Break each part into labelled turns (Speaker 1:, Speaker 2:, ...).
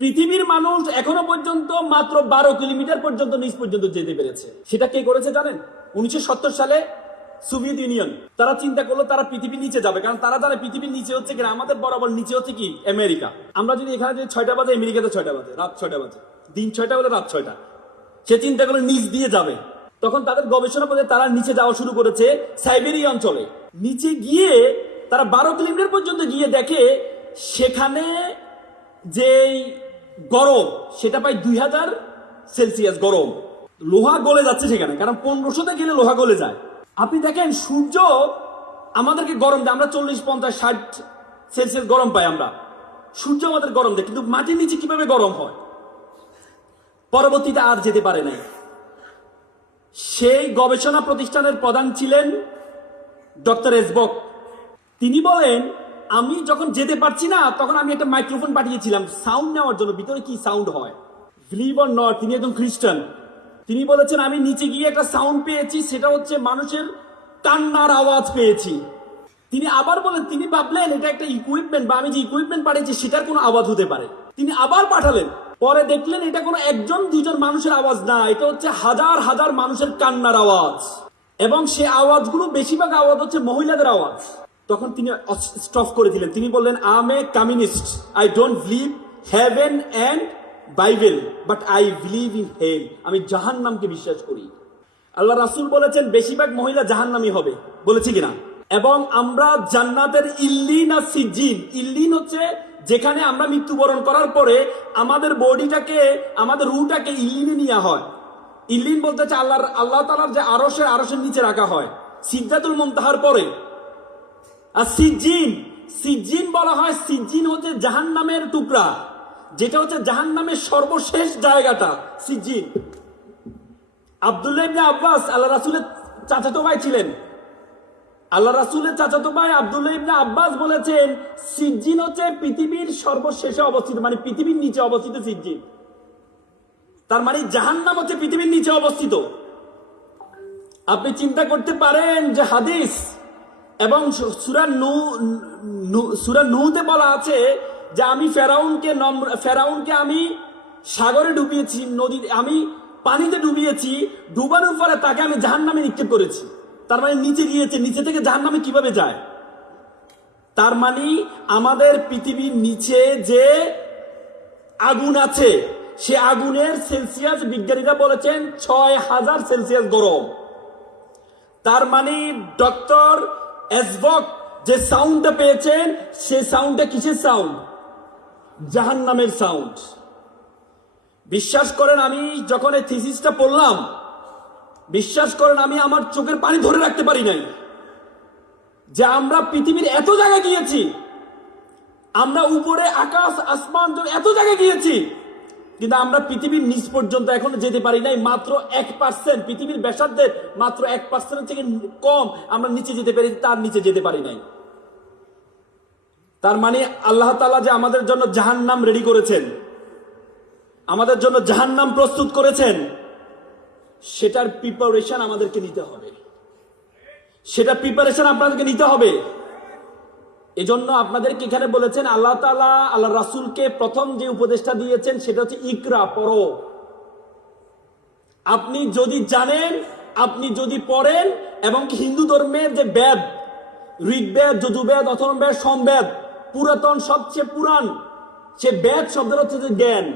Speaker 1: পৃথিবীর মানুষ এখনো পর্যন্ত মাত্র বারো কিলোমিটার পর্যন্ত নিচ পর্যন্ত যেতে পেরেছে সেটা কে করেছে জানেন উনিশশো সালে সোভিয়েত ইউনিয়ন তারা চিন্তা করলো তারা পৃথিবীর নিচে যাবে কারণ তারা জানে পৃথিবীর নিচে হচ্ছে কিনা আমাদের বরাবর নিচে হচ্ছে কি আমেরিকা আমরা যদি এখানে যদি ছয়টা বাজে আমেরিকাতে ছয়টা বাজে রাত ছয়টা বাজে দিন ছয়টা বলে রাত ছয়টা সে চিন্তা করলো নিচ দিয়ে যাবে তখন তাদের গবেষণা করে তারা নিচে যাওয়া শুরু করেছে সাইবেরিয়া অঞ্চলে নিচে গিয়ে তারা বারো কিলোমিটার পর্যন্ত গিয়ে দেখে সেখানে যেই গরম সেটা পাই দুই হাজার সেলসিয়াস গরম লোহা গলে যাচ্ছে সেখানে কারণ পনেরোশোতে গেলে লোহা গলে যায় আপনি দেখেন সূর্য আমাদেরকে গরম দেয় আমরা চল্লিশ পঞ্চাশ ষাট সেলসিয়াস গরম পাই আমরা সূর্য আমাদের গরম দেয় কিন্তু মাটির নিচে কিভাবে গরম হয় পরবর্তীতে আর যেতে পারে নাই সেই গবেষণা প্রতিষ্ঠানের প্রধান ছিলেন ডক্টর এসবক তিনি বলেন আমি যখন যেতে পারছি না তখন আমি একটা মাইক্রোফোন পাঠিয়েছিলাম সাউন্ড নেওয়ার জন্য ভিতরে কি সাউন্ড হয় বিলিভ অর নট তিনি একজন খ্রিস্টান তিনি বলেছেন আমি নিচে গিয়ে একটা সাউন্ড পেয়েছি সেটা হচ্ছে মানুষের কান্নার আওয়াজ পেয়েছি তিনি আবার বলেন তিনি ভাবলেন এটা একটা ইকুইপমেন্ট বা আমি যে ইকুইপমেন্ট পাঠিয়েছি সেটার কোনো আওয়াজ হতে পারে তিনি আবার পাঠালেন পরে দেখলেন এটা কোনো একজন দুজন মানুষের আওয়াজ না এটা হচ্ছে হাজার হাজার মানুষের কান্নার আওয়াজ এবং সে আওয়াজগুলো বেশিরভাগ আওয়াজ হচ্ছে মহিলাদের আওয়াজ তখন তিনি স্টপ করে দিলেন তিনি বললেন am a communist I don't believe heaven and Bible but I believe in hell আমি জাহান নামকে বিশ্বাস করি আল্লাহ রাসুল বলেছেন বেশিরভাগ মহিলা জাহান নামই হবে বলেছি কিনা এবং আমরা জান্নাতের ইল্লিন আর সিজিন ইল্লিন হচ্ছে যেখানে আমরা মৃত্যুবরণ করার পরে আমাদের বডিটাকে আমাদের রুটাকে ইল্লিনে নেওয়া হয় ইল্লিন বলতে হচ্ছে আল্লাহর আল্লাহ তালার যে আরসের আরসের নিচে রাখা হয় সিদ্ধাতুল মন পরে আর সিজিন সিজিন বলা হয় সিজিন হচ্ছে জাহান নামের টুকরা যেটা হচ্ছে জাহান নামের সর্বশেষ জায়গাটা সিজিন আবদুল্লাহ আব্বাস আল্লাহ রাসুলের চাচাতো ভাই ছিলেন আল্লাহ রাসুলের চাচাতো ভাই আবদুল্লাহ ইবনে আব্বাস বলেছেন সিজিন হচ্ছে পৃথিবীর সর্বশেষে অবস্থিত মানে পৃথিবীর নিচে অবস্থিত সিজিন তার মানে জাহান নাম হচ্ছে পৃথিবীর নিচে অবস্থিত আপনি চিন্তা করতে পারেন যে হাদিস এবং সুরা নু সুরা নুতে বলা আছে যে আমি ফেরাউনকে নম্র ফেরাউনকে আমি সাগরে ডুবিয়েছি নদী আমি পানিতে ডুবিয়েছি ডুবানোর পরে তাকে আমি জাহান নামে নিক্ষেপ করেছি তার মানে নিচে গিয়েছে নিচে থেকে জাহান নামে কিভাবে যায় তার মানে আমাদের পৃথিবীর নিচে যে আগুন আছে সে আগুনের সেলসিয়াস বিজ্ঞানীরা বলেছেন ছয় হাজার সেলসিয়াস গরম তার মানে ডক্টর এসবক যে সাউন্ডটা পেয়েছেন সে সাউন্ডটা কিসের সাউন্ড জাহান নামের সাউন্ড বিশ্বাস করেন আমি যখন এই থিসিসটা পড়লাম বিশ্বাস করেন আমি আমার চোখের পানি ধরে রাখতে পারি নাই যে আমরা পৃথিবীর এত জায়গায় গিয়েছি আমরা উপরে আকাশ আসমান এত জায়গায় গিয়েছি কিন্তু আমরা পৃথিবীর নিচ পর্যন্ত এখনো যেতে পারি নাই মাত্র এক পার্সেন্ট পৃথিবীর ব্যাসার্ধের মাত্র এক পার্সেন্টের থেকে কম আমরা নিচে যেতে পারি তার নিচে যেতে পারি নাই তার মানে আল্লাহ তালা যে আমাদের জন্য জাহান নাম রেডি করেছেন আমাদের জন্য জাহান নাম প্রস্তুত করেছেন সেটার প্রিপারেশন আমাদেরকে নিতে হবে সেটা প্রিপারেশন আপনাদেরকে নিতে হবে এজন্য আপনাদেরকে এখানে বলেছেন আল্লাহ তালা আল্লাহ রাসুলকে প্রথম যে উপদেশটা দিয়েছেন সেটা হচ্ছে ইকরা পড়ো আপনি যদি জানেন আপনি যদি পড়েন এবং হিন্দু ধর্মের যে বেদ ঋগ্বেদ যজুবেদ অথর্বেদ সমবেদ পুরাতন সবচেয়ে পুরাণ সে বেদ শব্দের হচ্ছে যে জ্ঞান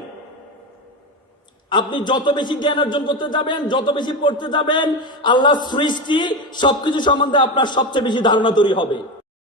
Speaker 1: আপনি যত বেশি জ্ঞান অর্জন করতে যাবেন যত বেশি পড়তে যাবেন আল্লাহ সৃষ্টি সবকিছু সম্বন্ধে আপনার সবচেয়ে বেশি ধারণা তৈরি হবে